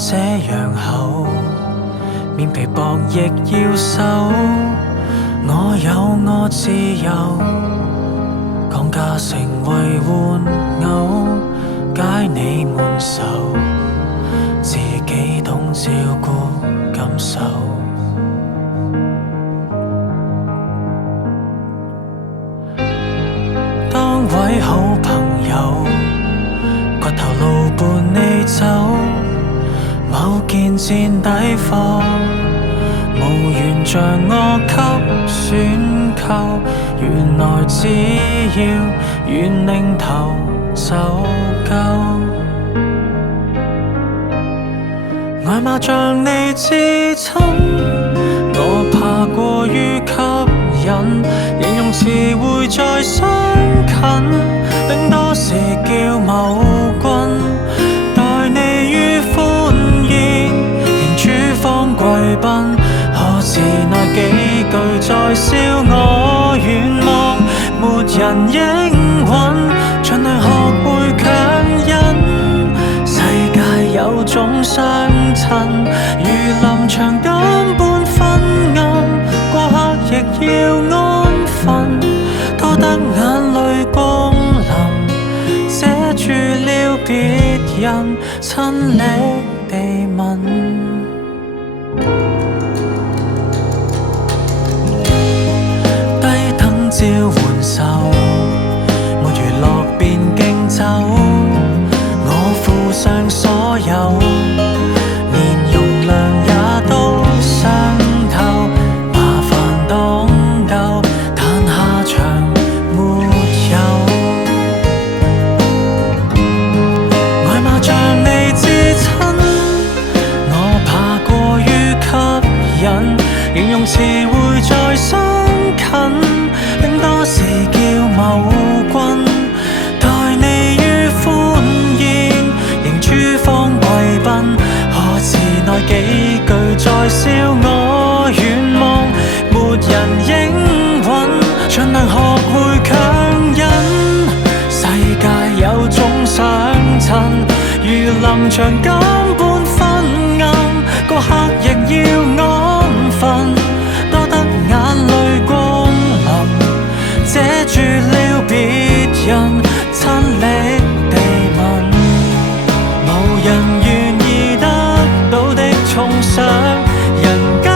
這樣厚，面皮薄亦要瘦。我有我自由，講價成為玩偶，解你悶愁，自己懂照顧感受。當位好朋友，掘頭路伴你走，某件墊底貨，無緣像我給選購，原來只要願擰頭就夠。外貌像你至親，我怕過於吸引，形容詞彙再相近，頂多是叫某君待你於歡宴，連廚房貴賓，可是那幾句在笑我遠望，沒人應允，盡量學會強忍。世界有種相襯，如臨場感般昏暗，過客亦要安分，多得眼淚光臨，遮住了別人親昵地問。低等召喚獸，沒娛樂便敬酒，我負上所有，連容量也都傷透，麻煩當夠，但下場沒有。外貌像你至親，我怕過於吸引，形容詞彙再相近，頂多是叫某君待你於歡宴，迎廚房貴賓，可是那幾句在笑我遠望，沒人應允，盡量學會強忍。世界有種相襯，如臨場感般昏暗，個客亦要安分，多得眼淚光臨，遮住了別人親昵地問。無人願意得到的重賞，人間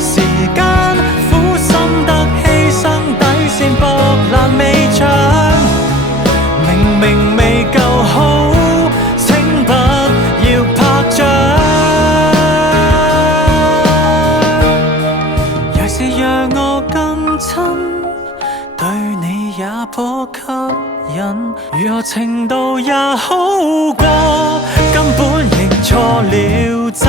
時間苦心得犧牲，底線博爛尾獎，明明未夠好，請不要拍掌。若是讓我更親，對你也頗吸引，如何程度也好過，根本認錯了真。